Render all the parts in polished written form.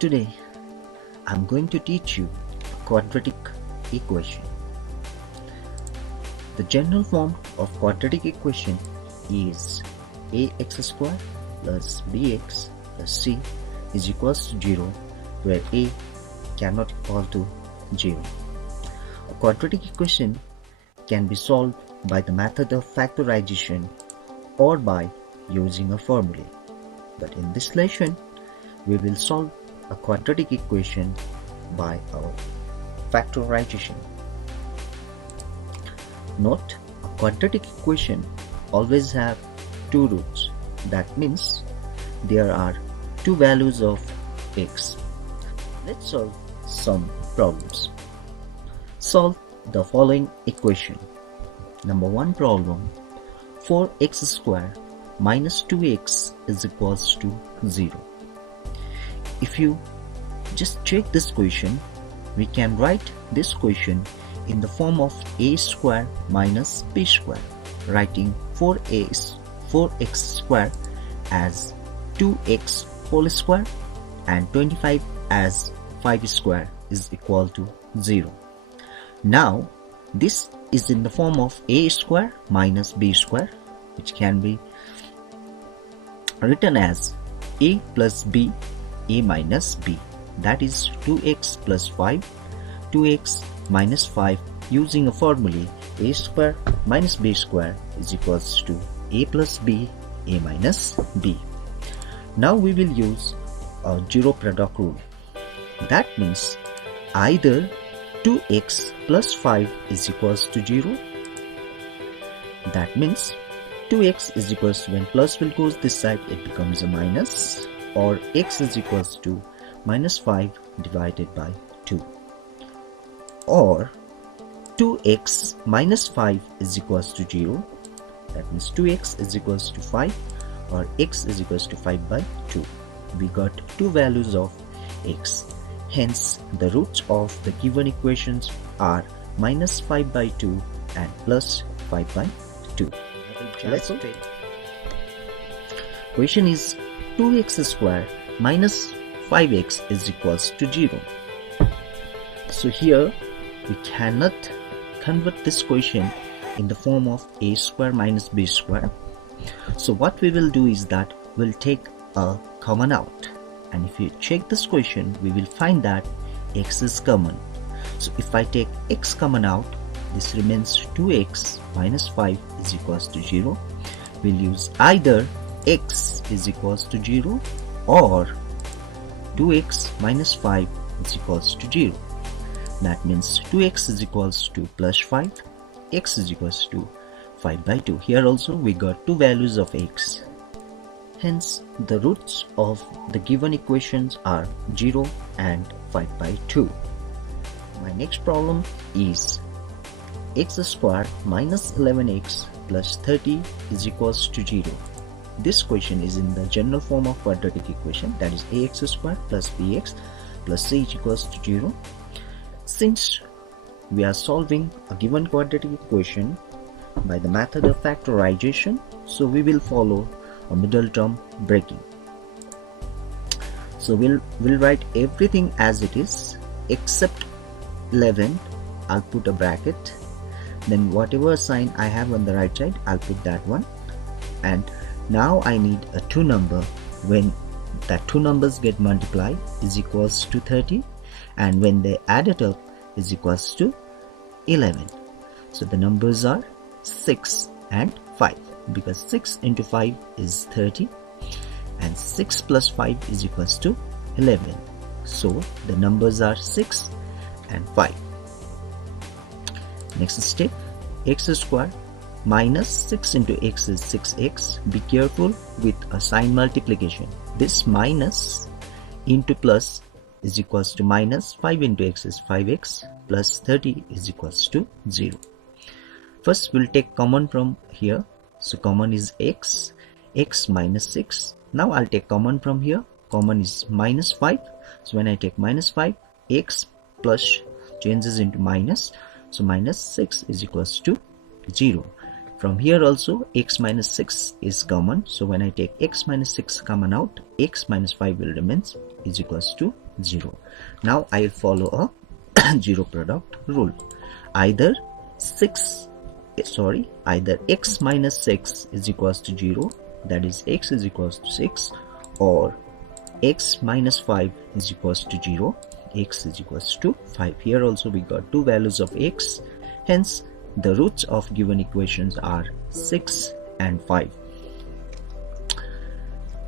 Today, I'm going to teach you a quadratic equation. The general form of quadratic equation is ax square plus bx plus c is equals to 0, where a cannot equal to 0. A quadratic equation can be solved by the method of factorization or by using a formula. But in this lesson, we will solve a quadratic equation by our factorization. Note, a quadratic equation always have two roots. That means there are two values of x. Let's solve some problems. Solve the following equation. Number 1 problem, 4x square minus 2x is equals to 0. If you just check this question, we can write this question in the form of a square minus b square, writing 4x square as 2x whole square and 25 as 5 square is equal to 0. Now this is in the form of a square minus b square, which can be written as a plus b, a minus b, that is 2x plus 5, 2x minus 5, using a formula a square minus b square is equals to a plus b, a minus b. Now we will use a zero product rule. That means either 2x plus 5 is equals to 0. That means 2x is equals to, when plus will goes this side, it becomes a minus, or x is equals to minus 5 divided by 2, or 2x minus 5 is equals to 0. That means 2x is equals to 5, or x is equals to 5 by 2. We got two values of x. Hence, the roots of the given equations are minus 5 by 2 and plus 5 by 2. Let's take. Question is 2x square minus 5x is equals to 0. So here we cannot convert this question in the form of a square minus b square. So what we will do is that we'll take a common out, and if you check this question, we will find that x is common. So if I take x common out, this remains 2x minus 5 is equals to 0. We'll use either x is equals to 0 or 2x minus 5 is equals to 0. That means 2x is equals to plus 5, x is equals to 5 by 2. Here also we got two values of x. Hence, the roots of the given equations are 0 and 5 by 2. My next problem is x square minus 11x plus 30 is equals to 0. This question is in the general form of quadratic equation, that is ax square plus bx plus c is equals to 0. Since we are solving a given quadratic equation by the method of factorization, so we will follow a middle term breaking. So we'll write everything as it is except 11. I'll put a bracket, then whatever sign I have on the right side, I'll put that one. And now I need a two number. When that two numbers get multiplied is equals to 30, and when they add it up is equals to 11. So the numbers are 6 and 5, because 6 into 5 is 30 and 6 plus 5 is equals to 11. So the numbers are 6 and 5. Next step, x square minus 6 into x is 6x. Be careful with a sign multiplication. This minus into plus is equals to minus. 5 into x is 5x plus 30 is equals to 0. First we'll take common from here. So common is x minus 6. Now I'll take common from here. Common is minus 5. So when I take minus 5, x plus changes into minus. So minus 6 is equals to 0. From here also x minus 6 is common. So when I take x minus 6 common out, x minus 5 will remain is equals to 0. Now I will follow a zero product rule. Either x minus 6 is equals to 0, that is x is equals to 6, or x minus 5 is equals to 0, x is equals to 5. Here also we got two values of x, hence the roots of given equations are 6 and 5.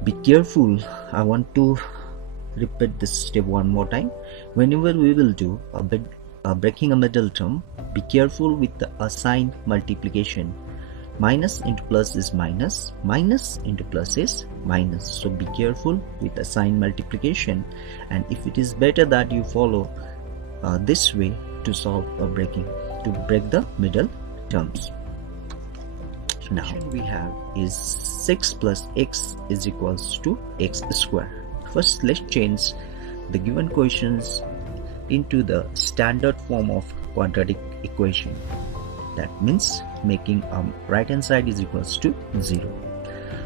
Be careful, I want to repeat this step one more time. Whenever we will do breaking a middle term, be careful with the sign multiplication. Minus into plus is minus, minus into plus is minus. So be careful with the sign multiplication, and if it is better that you follow this way to solve break the middle terms. So now we have is 6 plus x is equals to x square. First, let's change the given equations into the standard form of quadratic equation. That means making right hand side is equals to 0.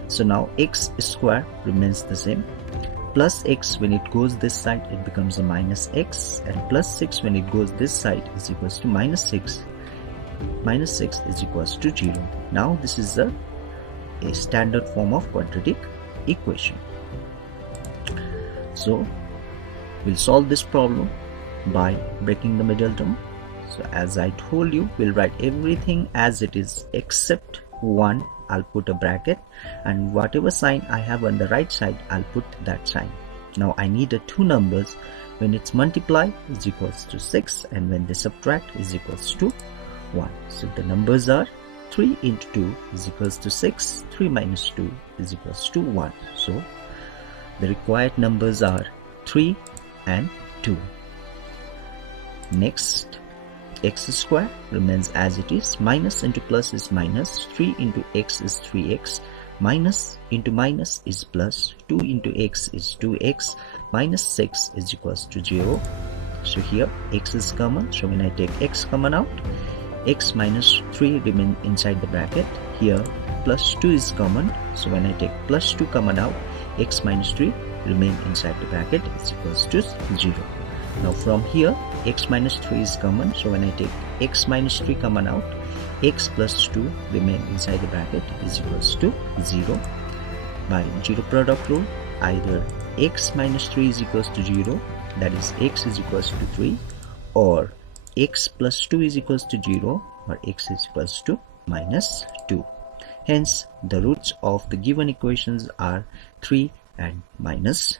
So now x square remains the same. Plus x, when it goes this side, it becomes a minus x, and plus 6 when it goes this side is equals to minus 6. Minus 6 is equals to 0. Now this is a standard form of quadratic equation. So we'll solve this problem by breaking the middle term. So as I told you, we'll write everything as it is except 1. I'll put a bracket, and whatever sign I have on the right side, I'll put that sign. Now I need two numbers. When it's multiply is equals to 6, and when they subtract is equals to 1. So the numbers are 3 into 2 is equals to 6, 3 minus 2 is equals to 1. So the required numbers are 3 and 2. Next, x square remains as it is. Minus into plus is minus, 3 into x is 3x, minus into minus is plus, 2 into x is 2x, minus 6 is equals to 0. So here x is common, so when I take x common out, x minus 3 remain inside the bracket. Here plus 2 is common, so when I take plus 2 common out, x minus 3 remain inside the bracket is equals to 0. Now from here x minus 3 is common, so when I take x minus 3 common out, x plus 2 remain inside the bracket is equals to 0. By zero product rule, either x minus 3 is equals to 0, that is x is equals to 3, or x plus 2 is equals to 0, or x is equals to minus 2. Hence the roots of the given equations are 3 and minus